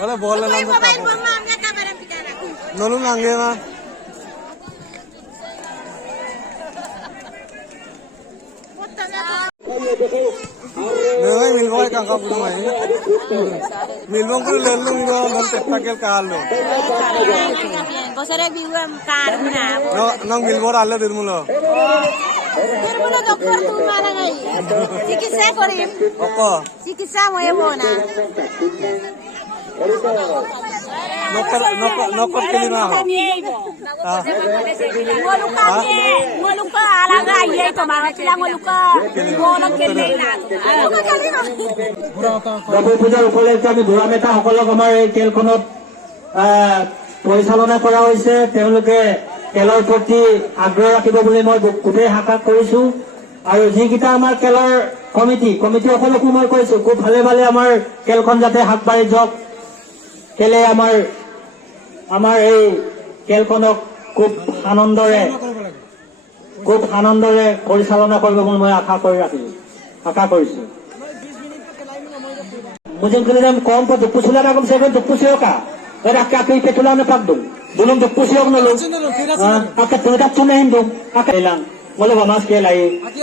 Oleh bola lang nolung angge na milboy kang kabu mai milbong ko lelung go dal tektakel kahalo bosare biwam kar na nang milbor alle dirmulo doktor tu mana ngai চিকিৎসা করিম oko চিকিৎসা ময়ে বনা nokot kelima ho ngoluka alaga ye to mga sila ngoluka ngolak kelle na বাবু পূজাৰ উপলক্ষে আমি বুঢ়া মেথা সকলক আমাৰ এই খেলখনত পৰিচালনা কৰা হৈছে। তেওঁলোকে খেলৰ প্ৰতি আগ্ৰহ ৰাখিব বুলি মই গোটেই আশা কৰিছো। আৰু যিকেইটা আমাৰ খেলৰ কমিটি সকলকো মই কৈছো খুব ভালে ভালে আমাৰ খেলখন যাতে আগবাঢ়ি যাওক। খেলে আমাৰ এই খেলখনক খুব আনন্দৰে পৰিচালনা কৰিব বুলি মই আশা কৰিছো। मुझे कौन को दुपुसिला ना कम से कम दुपुसियो का और आका कई पेटुला ना पाक दूं बुलुम दुपुसियो को लो आका तुदा चुने हिंदू आका इलांग मोले वमास के लाई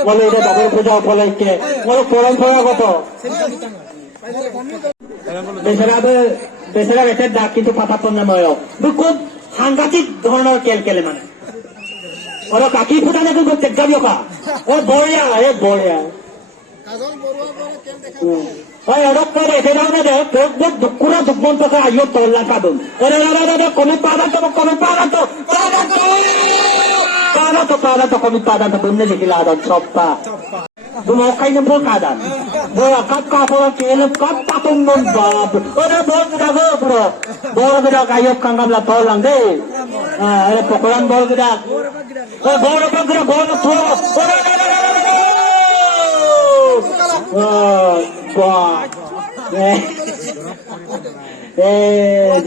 मोले इधर बाबू पूजा उपलय के मोले परंपरागत बेसरा बेटे डाक কিন্তু পাতাপন না ময় খুব সাংঘাতিক ধরনের খেলে মানে और কাকি ফুটানে কো চেক যাবিও কা ও বড়িয়া কাজল বড়ুয়া বড় খেল দেখা Ay, orang pada itu dah ada, kurang dukun tu kan ayat tolak kadun. Orang ada komit padan tu, pada tu komit padan tu benda jadi ladan coba. Semua kain pun kadan. Boleh kat orang kelap kat patung nombab. Orang bol kita ayat kanggam la tolang deh. Ada pokoran bol kita. Bol tu.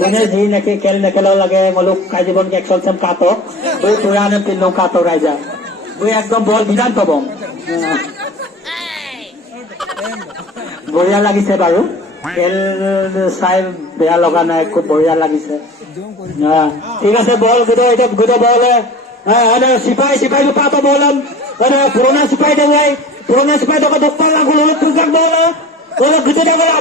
दुनिया जी ने खेल लगे मलुक का जीवन के action से काटो वो पुराने पिल्लों काटो राजा वो एकदम बॉल विधान तो बम बढ़िया लगी से बारू खेल साइड बेया लगा ना खूब बढ़िया लगी से ठीक है बॉल गुदो बॉल है सिपाही को पातो बॉलम पुराना सिपाही देंगे पुराना सिपाही को दुख पर लागू लोग पुजक बोला बोला गुजर बोला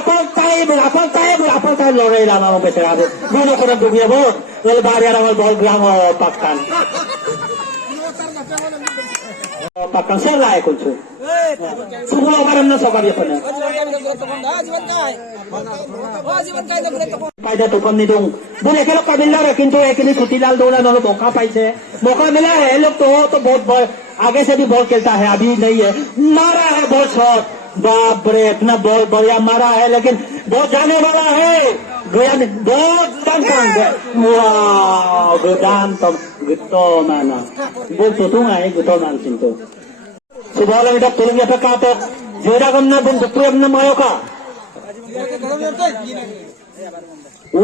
apal tay lorei lama mau beserah tu bunuh korang dunia bor bola barrier awal bol gram Pakistan Pakistan saya lah ikut tu semua orang nak sokar dia pernah kaida tu kami dong boleh kalau kabila lah kintu ekini kutilal dola nolo mौका मिला है लोग तो बहुत आगे से भी ball खेलता है अभी नहीं है मारा है बहुत शॉट बाप रे इतना बॉल बढ़िया मारा है लेकिन बहुत जाने वाला है बहुत गोदान तो गुतो माना बोल तो तुम आए गुतो मान चिंतो सुबह लगे तो तुरंत पे का तो जेरा करना बन दुपुर अपना मायो का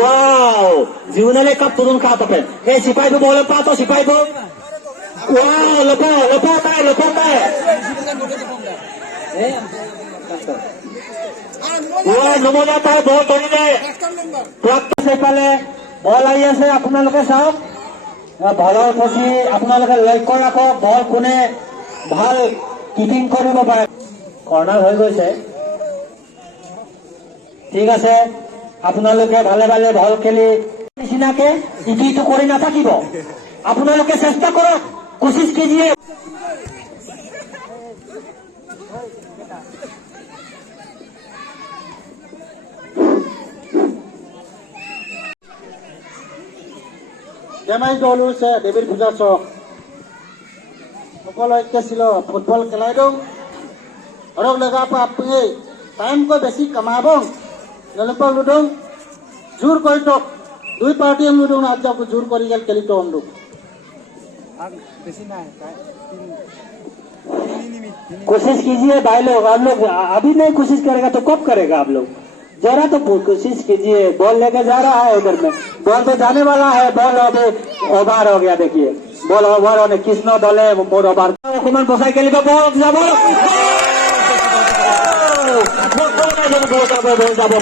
वाओ जीवनाले कब तुरंत का तो पे ए सिपाही को बोल पातो सिपाही को वाह लपता है वो नमो जाता है बहुत धोनी प्राप्त से पहले बॉल आई আছে আপোনালোকে চাওক বলৰ প্ৰতি আপোনালোকে লক্ষ্য ৰাখক বল কোনে ভাল কিপিং কৰিব পাৰে কৰ্নাৰ হৈ গৈছে ঠিক আছে আপোনালোকে ভালে বল খেলি নিচিনাকে ইটো কৰি নাথাকিব আপোনালোকে চেষ্টা কৰক कोशिश कीजिए Jamai dulu saya David Pujaso. Kalau kita football kelai dong, orang lega apa punya time ko besi kamabong, lalu pak ludong, jur koi tok, dua parti yang ludong na aja ko jur kori jal keli to onduk. कोशिश कीजिए भाई लोग आप लोग अभी नहीं कोशिश करेगा तो कब करेगा आप लोग जरा तो कोशिश कीजिए बॉल लेके जा रहा है उधर में बॉल तो जाने वाला है बॉल अभी ओवर हो गया देखिए বল ওভাৰ অনেক কৃষ্ণ দলে মোৰ অভাৰ অকমান বচাই খেলিব বল যাব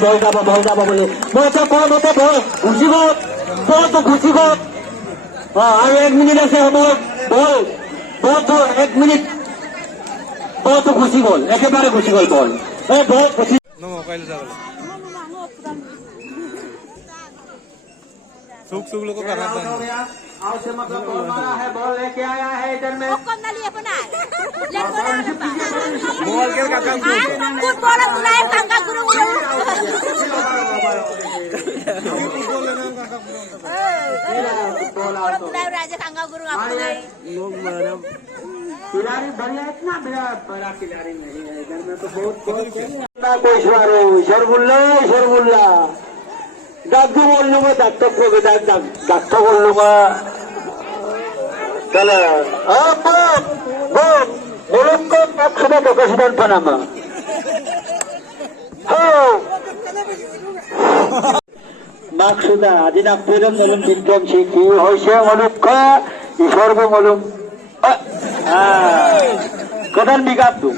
বল যাব বুলি মই এতিয়া কোৱা মতে বল ঘুচি গ'ল বলটো ঘুচি গ'ল আৰু 1 মিনিট আছে সময় বলটো 1 মিনিট বলটো ঘুচি গ'ল একেবাৰে ঘুচি গ'ল বল এই বল ঘুচি कायले जागल सुख सुख लोग का हाथ और से मतलब बॉल मारा है बॉल लेके आया है इधर में कौन ना लिए अपना ले बॉल के का काम कुछ बोला तुलाए कांगा गुरु बोला तुलाए राजा कांगा गुरु आपने लोग मैडम खिलाड़ी बढ़िया इतना बड़ा खिलाड़ी नहीं है इधर में तो बहुत शरमुल्ला दागदू बोल लूंगा दागता बोल लूंगा चला बोलो को सुबह तो प्रेसिडेंट पनामा माकसुदा आदिना प्रेरम मलुम बिक्रम शिखी होइसे मनुक्का ईश्वर को मलुम कदर बिगाड़ दूं